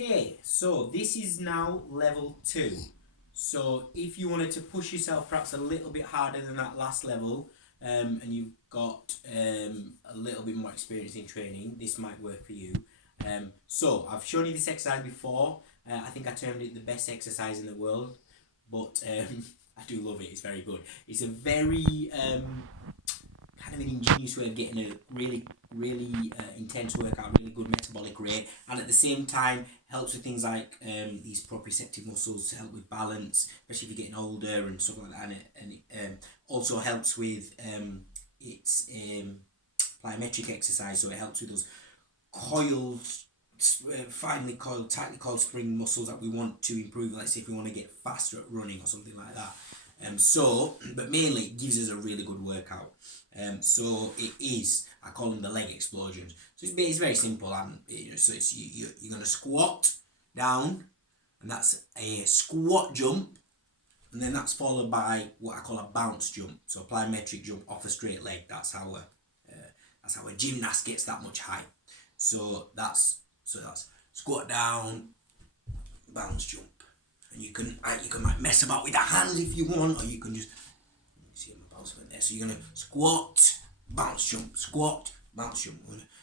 Okay, so this is now level 2. So if you wanted to push yourself perhaps a little bit harder than that last level, and you've got a little bit more experience in training, this might work for you. So I've shown you this exercise before. I think I termed it the best exercise in the world, but I do love it. It's very good. It's a very kind of an ingenious way of getting a really intense workout, really good metabolic rate, and at the same time helps with things like these proprioceptive muscles to help with balance, especially if you're getting older and stuff like that. And it also helps with its plyometric exercise, so it helps with those coiled, finely coiled, tightly coiled spring muscles that we want to improve. Let's say if we want to get faster at running or something like that. But mainly it gives us a really good workout. So it is, I call them the leg explosions. So it's very simple. So it's you're going to squat down, and that's a squat jump, and then that's followed by what I call a bounce jump. So a plyometric jump off a straight leg. That's how a gymnast gets that much height. So that's squat down, bounce jump. And you can like mess about with the hands if you want, or you can just see my bounce there. So you're gonna squat, bounce jump, squat, bounce jump.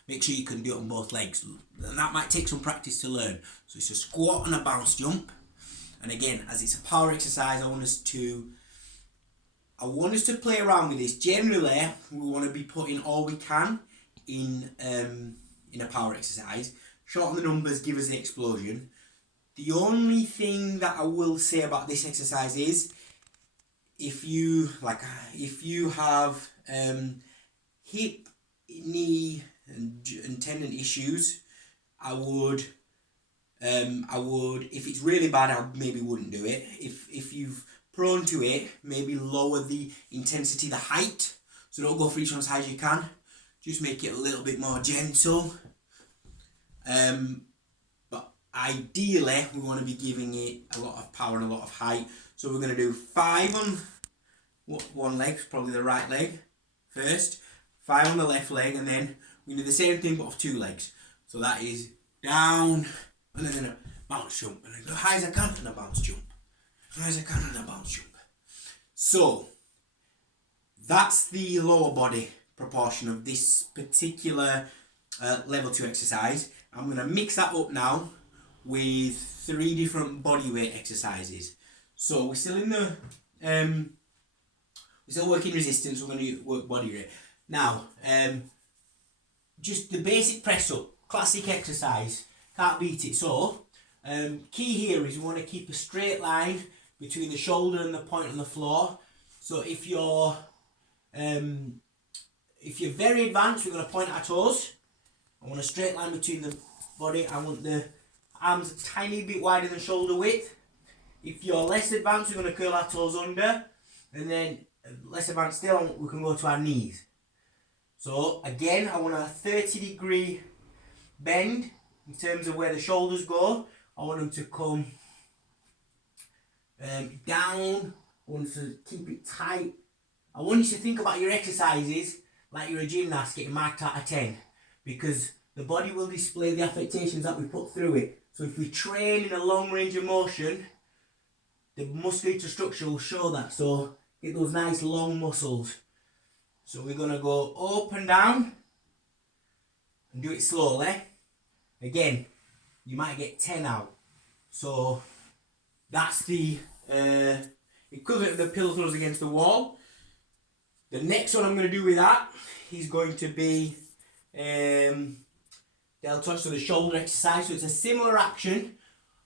Make sure you can do it on both legs, and that might take some practice to learn. So it's a squat and a bounce jump. And again, as it's a power exercise, I want us to play around with this. Generally, we want to be putting all we can in a power exercise. Shorten the numbers, give us the explosion. The only thing that I will say about this exercise is if you have hip, knee and tendon issues, I would if it's really bad, I maybe wouldn't do it. If you've prone to it, maybe lower the intensity, the height. So don't go for each one as high as you can. Just make it a little bit more gentle. Ideally, we want to be giving it a lot of power and a lot of height. So we're going to do 5 on one leg, probably the right leg first, 5 on the left leg, and then we do the same thing but off 2 legs. So that is down, and then a bounce jump, and then go high as I can, and a bounce jump, high as I can, and a bounce jump. So that's the lower body proportion of this particular level 2 exercise. I'm going to mix that up now with 3 different bodyweight exercises. So we're still in the we're still working resistance. We're going to work body weight now. Just the basic press up, classic exercise, can't beat it. So key here is we want to keep a straight line between the shoulder and the point on the floor. So if you're very advanced, we're going to point our toes. I want a straight line between the body. I want the arms a tiny bit wider than shoulder width. If you're less advanced, we're going to curl our toes under, and then less advanced still, we can go to our knees. So again, I want a 30-degree bend in terms of where the shoulders go. I want them to come down. I want to keep it tight. I want you to think about your exercises like you're a gymnast getting marked out of 10, because the body will display the affectations that we put through it. So if we train in a long range of motion, the muscular structure will show that. So get those nice long muscles. So we're going to go up and down and do it slowly. Again, you might get 10 out. So that's the equivalent of the pillow throws against the wall. The next one I'm going to do with that is going to be deltoid, so the shoulder exercise. So it's a similar action,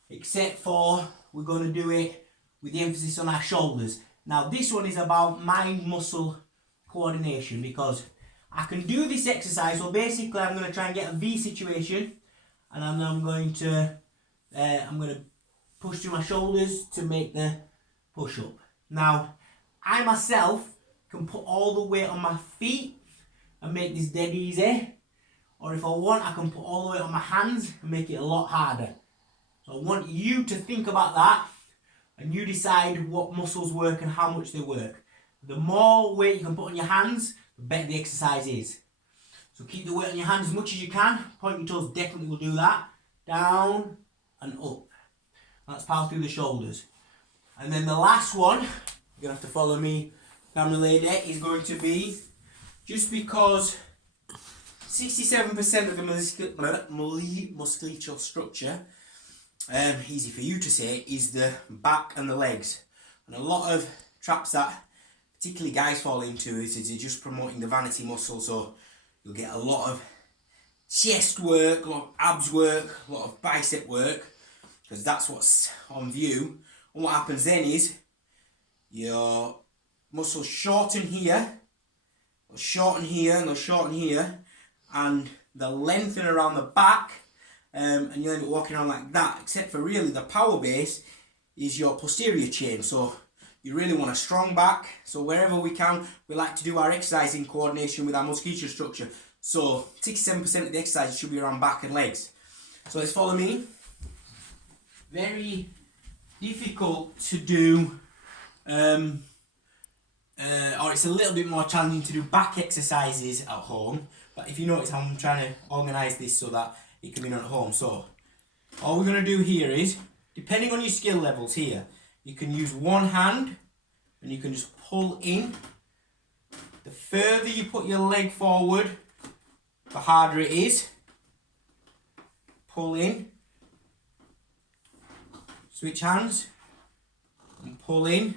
except for we're going to do it with the emphasis on our shoulders. Now this one is about mind-muscle coordination, because I can do this exercise. So basically I'm going to try and get a V situation, and I'm going to push through my shoulders to make the push-up. Now I myself can put all the weight on my feet and make this dead easy. Or if I want, I can put all the weight on my hands and make it a lot harder. So I want you to think about that, and you decide what muscles work and how much they work. The more weight you can put on your hands, the better the exercise is. So keep the weight on your hands as much as you can. Point your toes definitely will do that. Down and up. That's power through the shoulders. And then the last one, you're going to have to follow me, camera lady, is going to be, just because 67% of the muscular structure, easy for you to say, is the back and the legs. And a lot of traps that particularly guys fall into is they're just promoting the vanity muscle, so you'll get a lot of chest work, a lot of abs work, a lot of bicep work, because that's what's on view. And what happens then is your muscles shorten here, they'll shorten here, and they'll shorten here, and they'll lengthen around the back, and you end up walking around like that, except for really the power base is your posterior chain. So you really want a strong back. So wherever we can, we like to do our exercise in coordination with our musculature structure. So 67% of the exercise should be around back and legs. So let's follow me. Very difficult to do, or it's a little bit more challenging to do back exercises at home. But if you notice how I'm trying to organise this so that it can be done at home. So all we're going to do here is, depending on your skill levels here, you can use one hand and you can just pull in. The further you put your leg forward, the harder it is. Pull in. Switch hands and pull in.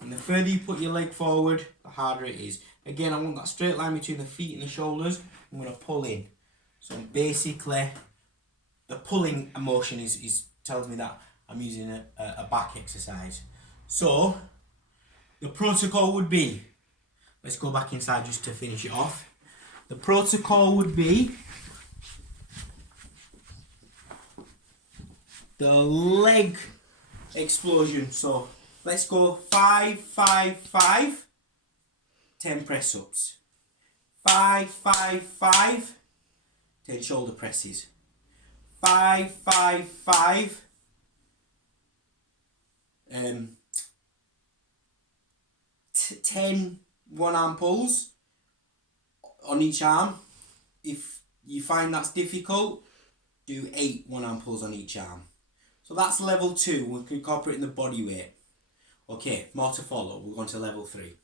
And the further you put your leg forward, the harder it is. Again, I want that straight line between the feet and the shoulders. I'm going to pull in. So basically, the pulling motion tells me that I'm using a back exercise. So the protocol would be, let's go back inside just to finish it off. The protocol would be the leg explosion. So let's go 5, 5, 5, 10 press ups. 5, 5, 5, 10 shoulder presses. 5, 5, 5, 10 one-arm pulls on each arm. If you find that's difficult, do 8 one-arm pulls on each arm. So that's level 2. We can incorporate in the body weight. Okay, more to follow. We're going to level 3.